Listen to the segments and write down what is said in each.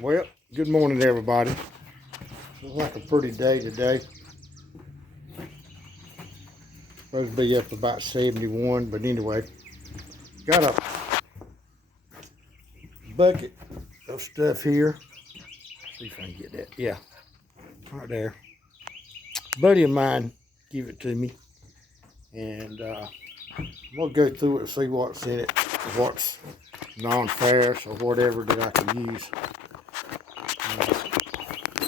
Well, good morning, everybody. Looks like a pretty day today. Supposed to be up about 71, but anyway, got a bucket of stuff here. See if I can get that. Yeah, right there. A buddy of mine give it to me, and we'll go through it and see what's in it, what's non-ferrous or whatever that I can use.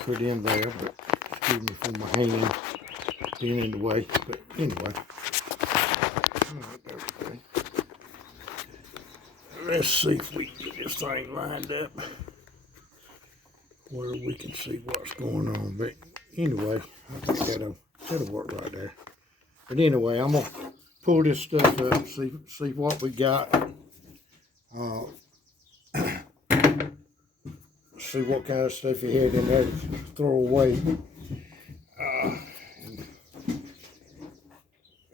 Put in there, but excuse me for my hand being in the way. But anyway, let's see if we can get this thing lined up where we can see what's going on. But anyway, I think that'll work right there. But anyway, I'm gonna pull this stuff up, see what we got. See what kind of stuff you had in there to throw away.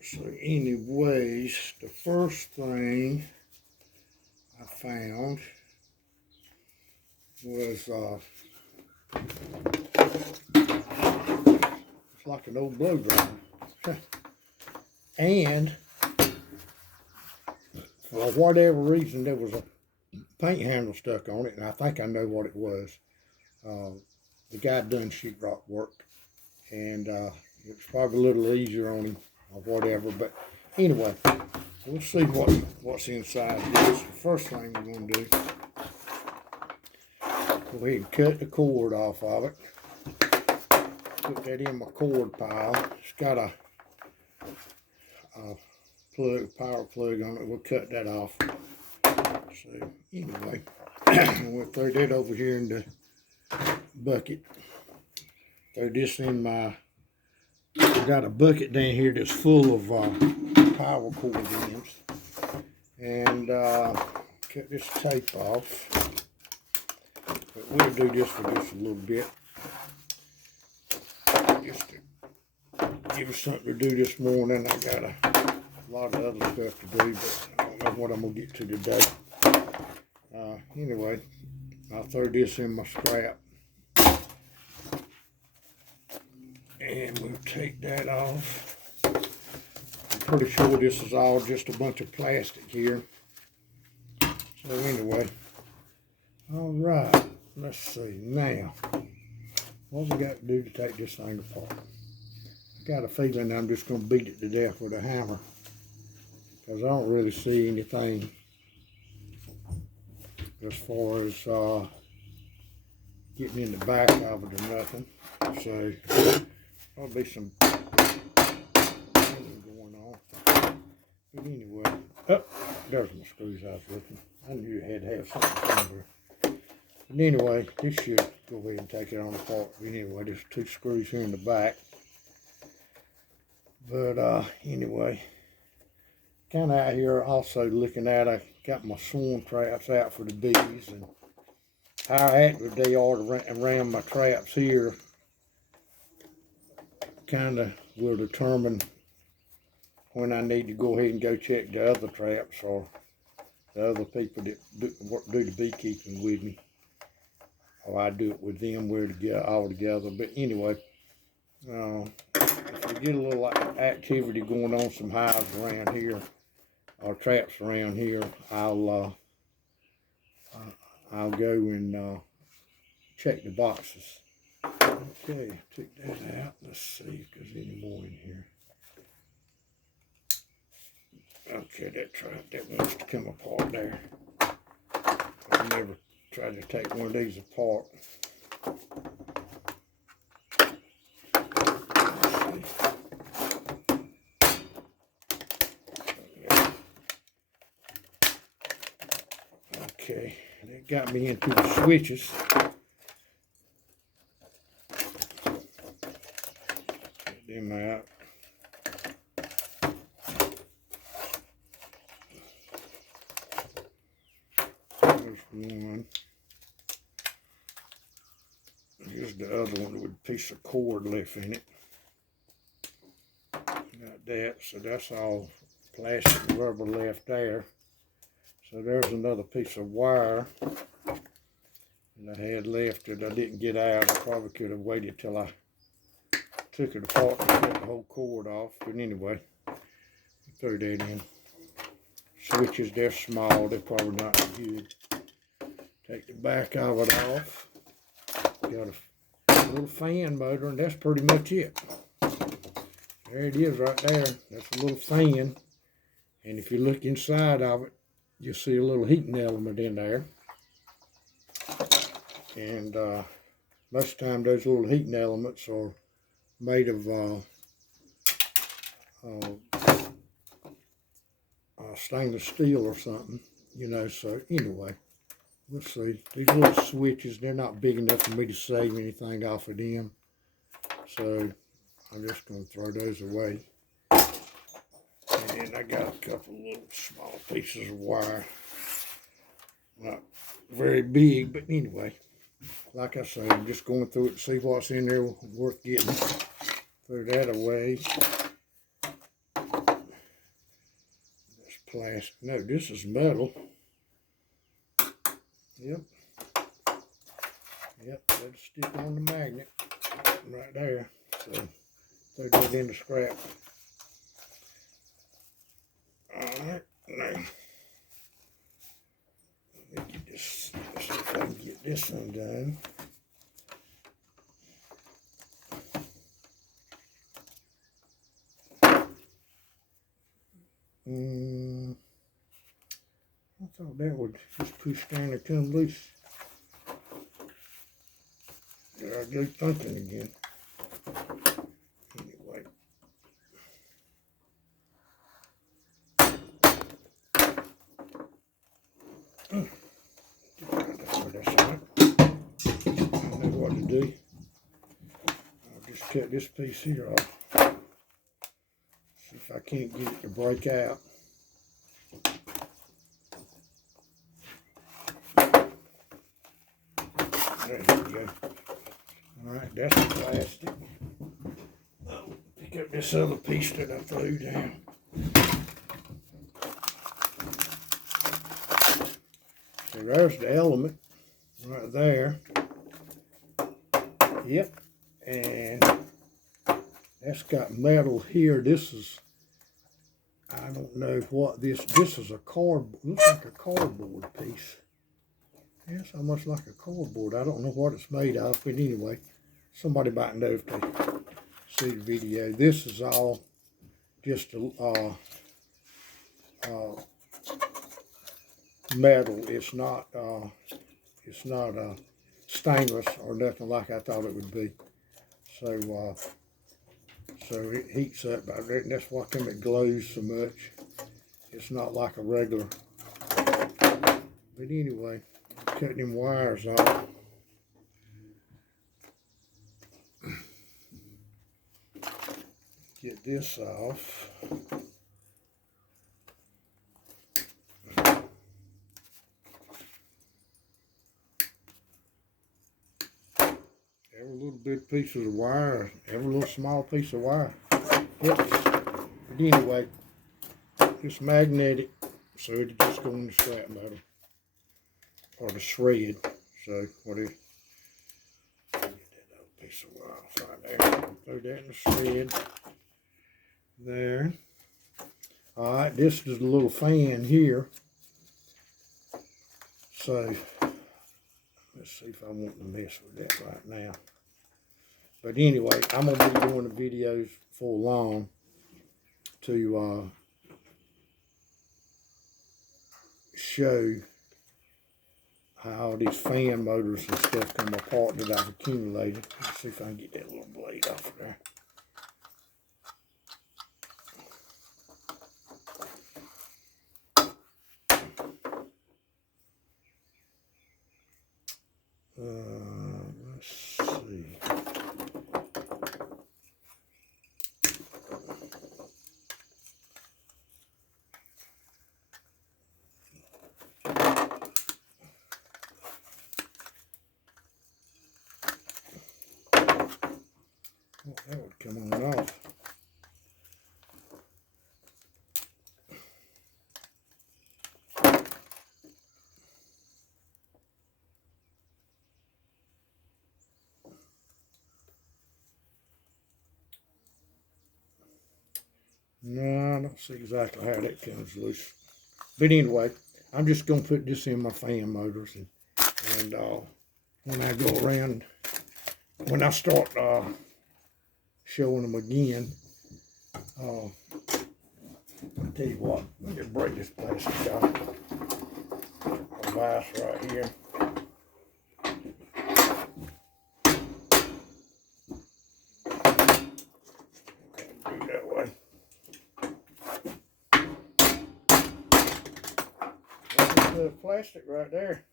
So anyways, the first thing I found was it's like an old blow dryer. And for whatever reason, there was a paint handle stuck on it, and I think I know what it was. The guy done sheetrock work, and it was probably a little easier on him or whatever. But anyway, we'll see what's inside this. The first thing we're going to do, go ahead and cut the cord off of it. Put that in my cord pile. It's got a power plug on it. We'll cut that off. So anyway, we'll throw that over here in the bucket. Throw this in my, I got a bucket down here that's full of power cord ends. And cut this tape off. But we'll do this for just a little bit. Just to give us something to do this morning. I got a lot of other stuff to do, but I don't know what I'm going to get to today. Anyway, I'll throw this in my scrap. And we'll take that off. I'm pretty sure this is all just a bunch of plastic here. So anyway, all right, let's see. Now, what we got to do to take this thing apart? I got a feeling I'm just going to beat it to death with a hammer, because I don't really see anything as far as getting in the back of it or nothing. So there'll be some going on. But anyway, there's my screws I was looking. I knew it had to have something somewhere. But anyway, this should go ahead and take it on apart. But anyway, there's 2 screws here in the back. But anyway, kind of out here also looking at, I got my swarm traps out for the bees, and how accurate they are around my traps here kind of will determine when I need to go ahead and go check the other traps or the other people that do the beekeeping with me, or I do it with them. We're together all together. But anyway, if we get a little activity going on, some hives around here or traps around here, I'll go and check the boxes. Okay, took that out. Let's see if there's any more in here. Okay, that trap that wants to come apart there. I've never tried to take one of these apart. Okay, that got me into the switches. Get them out. There's one. Here's the other one with a piece of cord left in it. Got that, so that's all plastic and rubber left there. So there's another piece of wire that I had left that I didn't get out. I probably could have waited till I took it apart and cut the whole cord off. But anyway, threw that in. Switches, they're small. They're probably not good. Take the back of it off. Got a little fan motor, and that's pretty much it. There it is right there. That's a little fan. And if you look inside of it, you'll see a little heating element in there. And most of the time those little heating elements are made of stainless steel or something, you know. So anyway, we'll see. These little switches, they're not big enough for me to save anything off of them. So I'm just going to throw those away. And I got a couple little small pieces of wire. Not very big, but anyway, like I say, I'm just going through it to see what's in there worth getting. Throw that away. That's plastic. No, this is metal. Yep. Yep, that'll stick on the magnet right there. So throw that in the scrap. Alright, now let me get this, let's see if I can get this undone. I thought that would just push down and come loose. There I go thinking again. Anyway. That's right. I know what to do. I'll just cut this piece here off. See if I can't get it to break out. There we go. Alright, that's the plastic. I'll pick up this other piece that I threw down. So there's the element right there. Yep. And that's got metal here. This is, I don't know what this is a cardboard, looks like a cardboard piece. Yeah, it's almost like a cardboard. I don't know what it's made of, but anyway, somebody might know if they see the video. This is all just metal. It's not stainless or nothing like I thought it would be. So so it heats up, and that's why it glows so much. It's not like a regular. But anyway, cutting them wires off. Get this off. Every little bit piece of the wire, every little small piece of wire. But anyway, it's magnetic, so it'll just go in the scrap metal or the shred. So whatever. Get that other piece of wire off right there. Throw that in the shred. There. Alright, this is a little fan here. So let's see if I want to mess with that right now. But anyway, I'm going to be doing the videos for long to show how all these fan motors and stuff come apart that I've accumulated. Let's see if I can get that little blade off of there. Let's see. Oh, that would come on off. No, I don't see exactly how that comes loose. But anyway, I'm just gonna put this in my fan motors, and when I go around, when I start showing them again, I'll tell you what, let me just break this plastic off. A vise right here. Do that way. That's the plastic right there.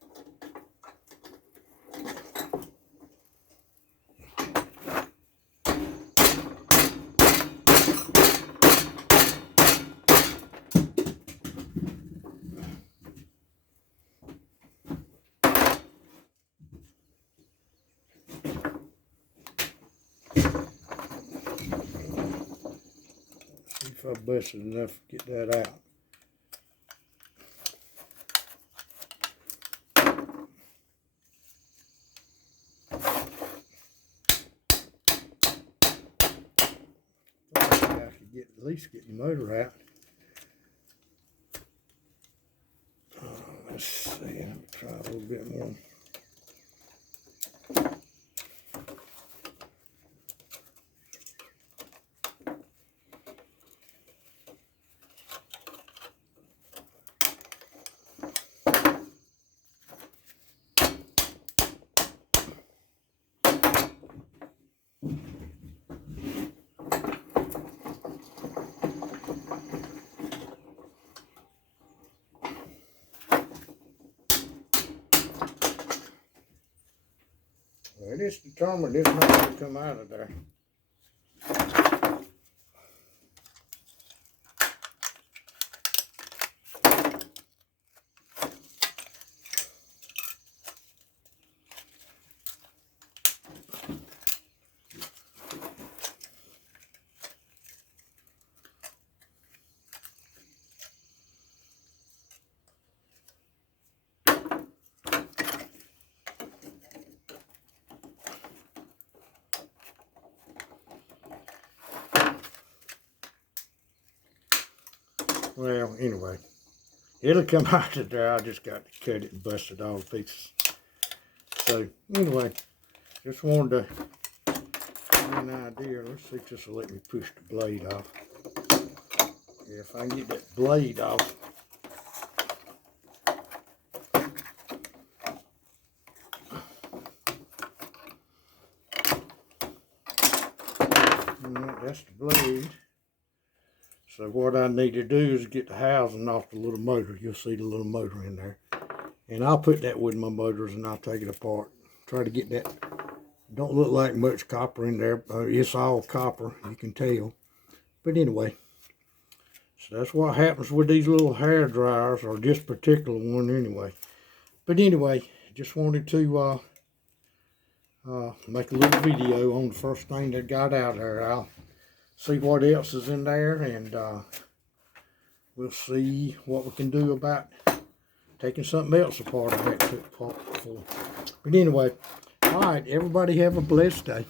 If I busted enough to get that out. I could at least get the motor out. Let's see, let me try a little bit more. Well, it is determined it's not going to come out of there. Well, anyway, it'll come out of there. I just got to cut it and bust it all to pieces. So, anyway, just wanted to give you an idea. Let's see if this will let me push the blade off. Yeah, if I can get that blade off. That's the blade. So what I need to do is get the housing off the little motor. You'll see the little motor in there. And I'll put that with my motors and I'll take it apart. Try to get that. Don't look like much copper in there. It's all copper, you can tell. But anyway, so that's what happens with these little hair dryers, or this particular one anyway. But anyway, just wanted to make a little video on the first thing that got out there. I'll see what else is in there, and we'll see what we can do about taking something else apart I haven't took apart before. But anyway, all right, everybody have a blessed day.